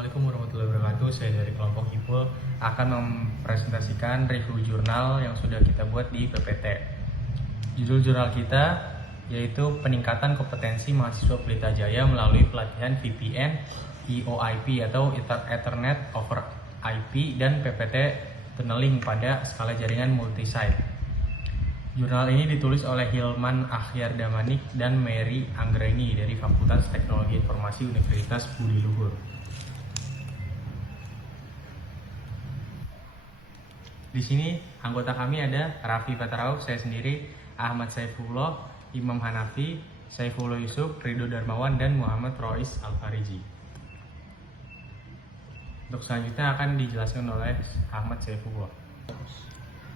Assalamualaikum warahmatullahi wabarakatuh. Saya dari kelompok Hipul akan mempresentasikan review jurnal yang sudah kita buat di PPT. Judul jurnal kita yaitu peningkatan kompetensi mahasiswa Pelita Jaya melalui pelatihan VPN EOIP atau Ethernet over IP dan PPT tunneling pada skala jaringan multi-site. Jurnal ini ditulis oleh Hilman Akhyar Damanik dan Mary Anggreni dari Fakultas Teknologi Informasi Universitas Budi Luhur. Di sini anggota kami ada Raffi Fatrauf, saya sendiri, Ahmad Saifullah, Imam Hanafi, Saifullah Yusuf, Ridho Darmawan, dan Muhammad Rois Al-Fariji. Untuk selanjutnya akan dijelaskan oleh Ahmad Saifullah.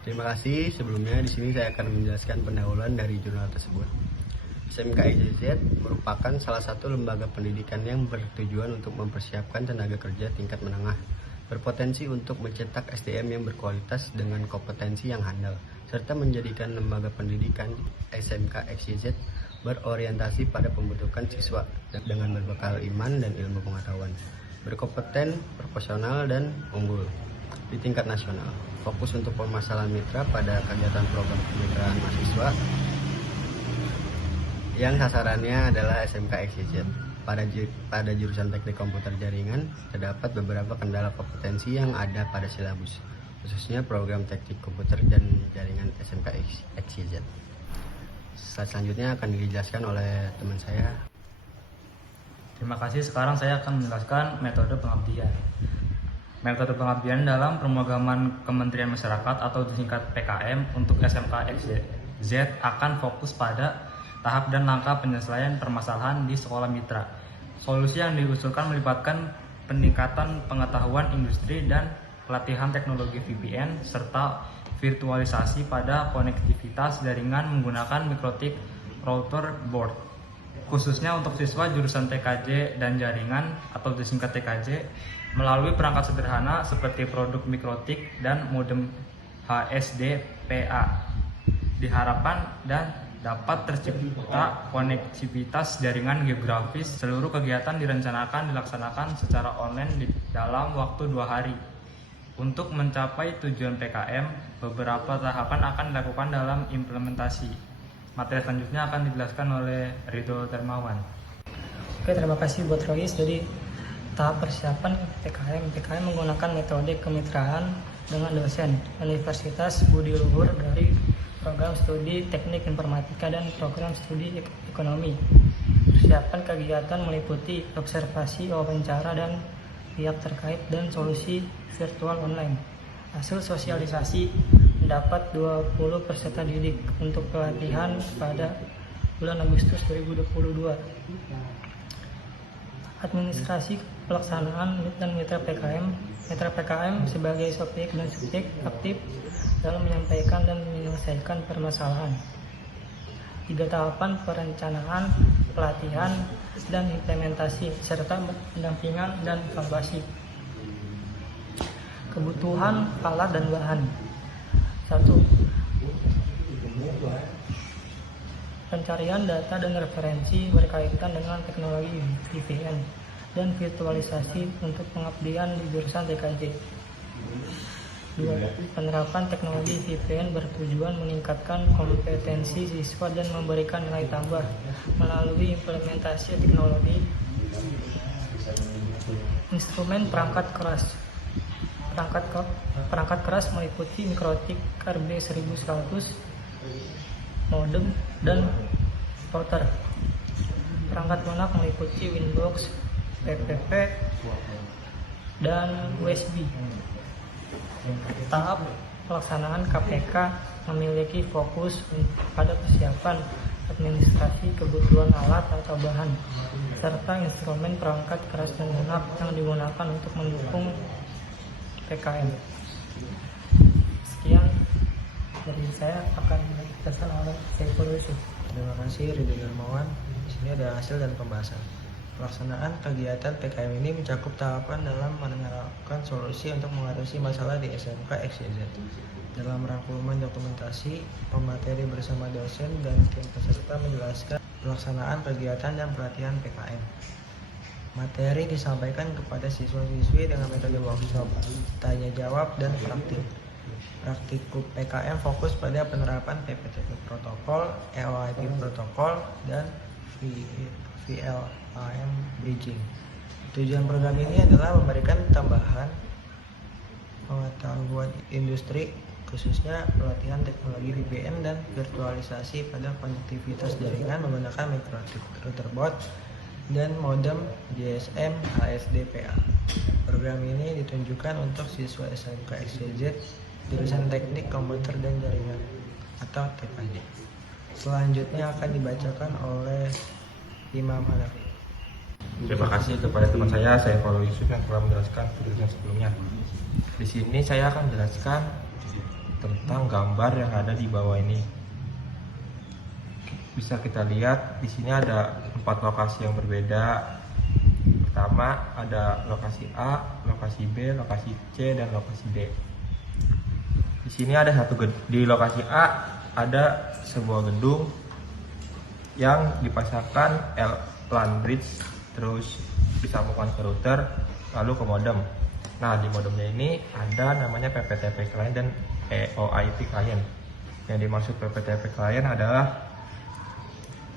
Terima kasih. Sebelumnya di sini saya akan menjelaskan pendahuluan dari jurnal tersebut. SMK XYZ merupakan salah satu lembaga pendidikan yang bertujuan untuk mempersiapkan tenaga kerja tingkat menengah, berpotensi untuk mencetak SDM yang berkualitas dengan kompetensi yang handal, serta menjadikan lembaga pendidikan SMK XYZ berorientasi pada pembentukan siswa dengan berbekal iman dan ilmu pengetahuan, berkompeten, profesional, dan unggul di tingkat nasional. Fokus untuk pemasaran mitra pada kegiatan program kemitraan mahasiswa yang sasarannya adalah SMK XYZ. Pada jurusan teknik komputer jaringan, terdapat beberapa kendala kompetensi yang ada pada silabus, khususnya program teknik komputer dan jaringan SMK XYZ. Selanjutnya akan dijelaskan oleh teman saya. Terima kasih. Sekarang saya akan menjelaskan metode pengabdian. Metode pengabdian dalam pemrograman Kementerian Masyarakat atau disingkat PKM untuk SMK XYZ akan fokus pada tahap dan langkah penyelesaian permasalahan di sekolah mitra. Solusi yang diusulkan melibatkan peningkatan pengetahuan industri dan pelatihan teknologi VPN serta virtualisasi pada konektivitas jaringan menggunakan mikrotik router board. Khususnya untuk siswa jurusan TKJ dan jaringan atau disingkat TKJ melalui perangkat sederhana seperti produk mikrotik dan modem HSDPA. Diharapkan dan dapat tercipta konektivitas jaringan geografis. Seluruh kegiatan dilaksanakan secara online di dalam waktu 2 hari. Untuk mencapai tujuan PKM, beberapa tahapan akan dilakukan dalam implementasi. Materi selanjutnya akan dijelaskan oleh Ridho Darmawan. Oke, terima kasih buat Rois. Jadi tahap persiapan PKM menggunakan metode kemitraan dengan dosen Universitas Budi Luhur dari program studi Teknik Informatika dan program studi Ekonomi. Persiapan kegiatan meliputi observasi, wawancara, dan pihak terkait dan solusi virtual online. Hasil sosialisasi mendapat 20 peserta didik untuk pelatihan pada bulan Agustus 2022. Administrasi pelaksanaan dan mitra PKM. Mitra PKM sebagai subjek dan subjek aktif dalam menyampaikan dan menyelesaikan permasalahan. 3 tahapan perencanaan, pelatihan, dan implementasi serta pendampingan dan evaluasi. Kebutuhan alat dan bahan. 1. Pencarian data dan referensi berkaitan dengan teknologi VPN dan virtualisasi untuk pengabdian di jurusan TKJ. 2. Penerapan teknologi VPN bertujuan meningkatkan kompetensi siswa dan memberikan nilai tambah melalui implementasi teknologi. Instrumen perangkat keras. Perangkat keras meliputi mikrotik RB1100, modem, dan router. Perangkat lunak meliputi Winbox, PPP, dan USB. Tahap pelaksanaan KPK memiliki fokus pada persiapan administrasi kebutuhan alat atau bahan, serta instrumen perangkat keras dan lunak yang digunakan untuk mendukung PKM. Sekian dari saya, akan dijelaskan oleh Saifullah Yusuf. Terima kasih Ridho Darmawan. Di sini ada hasil dan pembahasan. Pelaksanaan kegiatan PKM ini mencakup tahapan dalam menerapkan solusi untuk mengatasi masalah di SMK XYZ. Dalam rangkuman dokumentasi, pemateri bersama dosen dan tim peserta menjelaskan pelaksanaan kegiatan dan pelatihan PKM. Materi disampaikan kepada siswa-siswi dengan metode workshop, tanya jawab, dan praktik. Praktikum PKM fokus pada penerapan PPTP protokol, EOIP protokol, dan VLAM bridging. Tujuan program ini adalah memberikan tambahan pengetahuan industri, khususnya pelatihan teknologi VPN dan virtualisasi pada konektivitas jaringan menggunakan mikrotik routerboard dan modem GSM HSDPA. Program ini ditunjukkan untuk siswa SMK XYZ jurusan Teknik Komputer dan Jaringan atau TKJ. Selanjutnya akan dibacakan oleh Imam Hanafi. Terima kasih kepada teman saya Paul Yusuf yang telah menjelaskan tulisan sebelumnya. Di sini saya akan menjelaskan tentang gambar yang ada di bawah ini. Bisa kita lihat di sini ada 4 lokasi yang berbeda. Pertama ada lokasi A, lokasi B, lokasi C, dan lokasi D. Di sini ada di lokasi A ada sebuah gedung yang dipasangkan LAN bridge, terus disambungkan ke router, lalu ke modem. Nah, di modemnya ini ada namanya PPTP client dan EOIP client. Yang dimaksud PPTP client adalah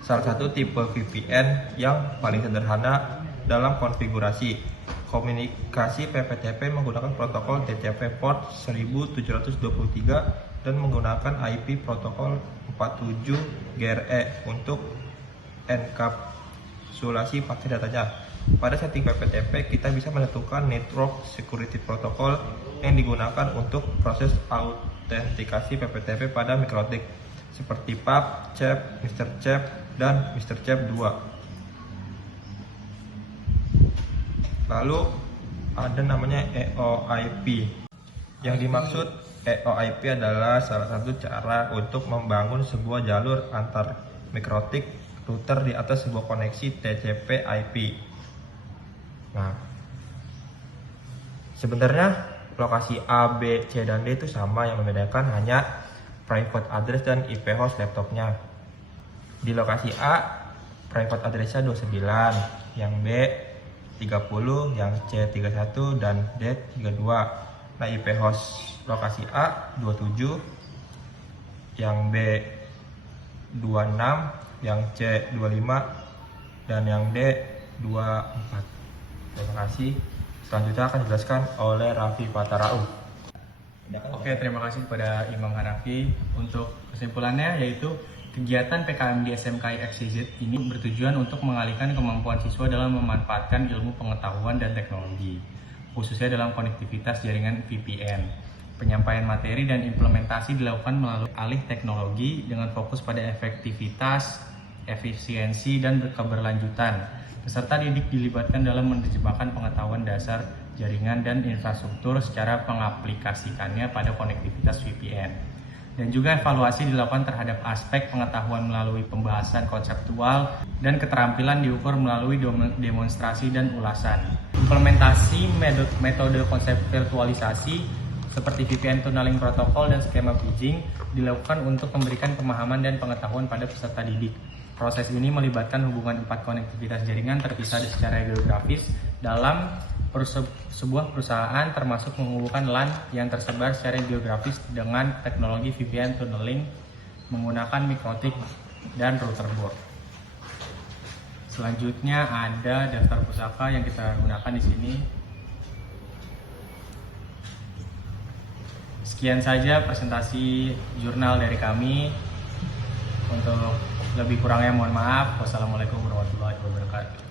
salah satu tipe VPN yang paling sederhana dalam konfigurasi. Komunikasi PPTP menggunakan protokol TCP port 1723 dan menggunakan IP protokol 47 GRE untuk enkapsulasi paket datanya. Pada setting PPTP kita bisa menentukan network security protocol yang digunakan untuk proses autentikasi PPTP pada mikrotik seperti PAP, CEP, Mr. CEP, dan Mr. CEP 2. Lalu ada namanya EOIP. Yang dimaksud EOIP adalah salah satu cara untuk membangun sebuah jalur antar mikrotik router di atas sebuah koneksi TCP/IP. Nah, sebenarnya lokasi A, B, C, dan D itu sama, yang membedakan hanya private address dan IP host laptopnya. Di lokasi A, private address-nya 29, yang B 30, yang C 31, dan D 32. Nah, IP host lokasi A 27, yang B 26, yang C 25, dan yang D 24. Terima kasih. Selanjutnya akan dijelaskan oleh Raffi Patarau. Oke, terima kasih kepada Imam Hanafi. Untuk kesimpulannya yaitu kegiatan PKM di SMK XYZ ini bertujuan untuk mengalihkan kemampuan siswa dalam memanfaatkan ilmu pengetahuan dan teknologi, khususnya dalam konektivitas jaringan VPN. Penyampaian materi dan implementasi dilakukan melalui alih teknologi dengan fokus pada efektivitas, efisiensi, dan keberlanjutan. Peserta didik dilibatkan dalam menerjemahkan pengetahuan dasar jaringan dan infrastruktur secara pengaplikasikannya pada konektivitas VPN. Dan juga evaluasi dilakukan terhadap aspek pengetahuan melalui pembahasan konseptual dan keterampilan diukur melalui demonstrasi dan ulasan. Implementasi metode konsep virtualisasi seperti VPN tunneling protokol dan skema bridging dilakukan untuk memberikan pemahaman dan pengetahuan pada peserta didik. Proses ini melibatkan hubungan 4 konektivitas jaringan terpisah secara geografis dalam sebuah perusahaan, termasuk menghubungkan LAN yang tersebar secara geografis dengan teknologi VPN tunneling menggunakan mikrotik dan routerboard. Selanjutnya ada daftar pusaka yang kita gunakan di sini. Sekian saja presentasi jurnal dari kami. Untuk lebih kurangnya mohon maaf. Wassalamualaikum warahmatullahi wabarakatuh.